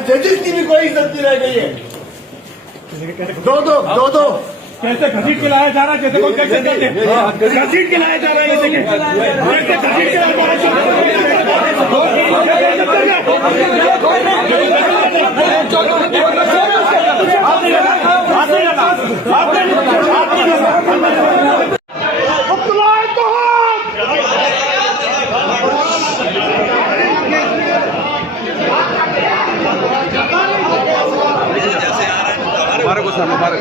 आज जजेस की भी कोई इज्जत नहीं रह गई है। दो कैसे घसीट के लाया जा रहा है, जैसे कोई घसीट के लाया जा रहा है, जैसे घसीट के लाया जा रहा है। हमारे को सर हमारे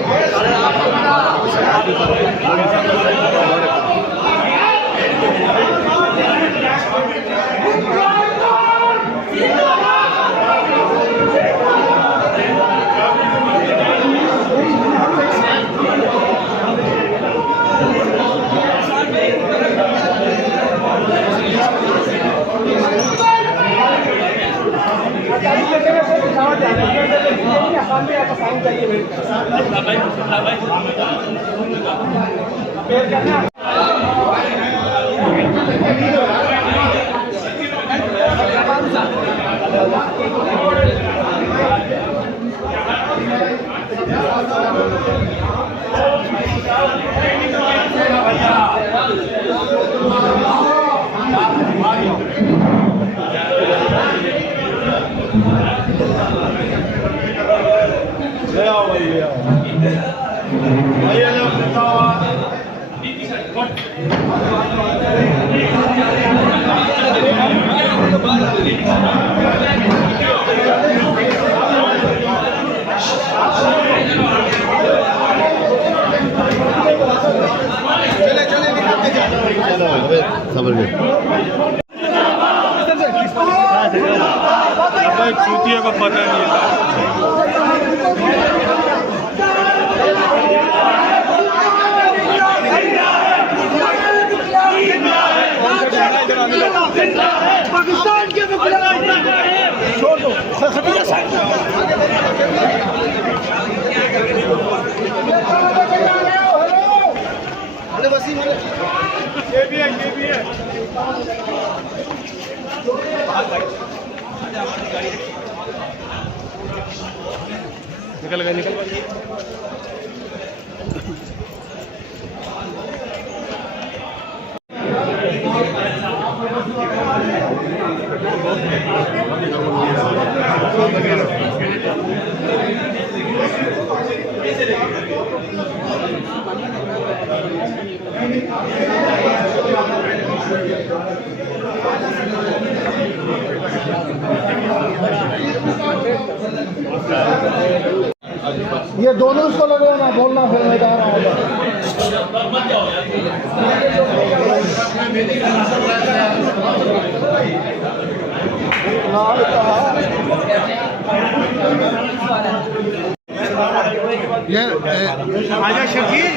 चूतिया को पता नहीं पाकिस्तान के छोड़ दो ये भी है निकल गए ये दोनों उसको लगे ना बोलना, फिर मैं कह रहा हूँ ये आजा शकील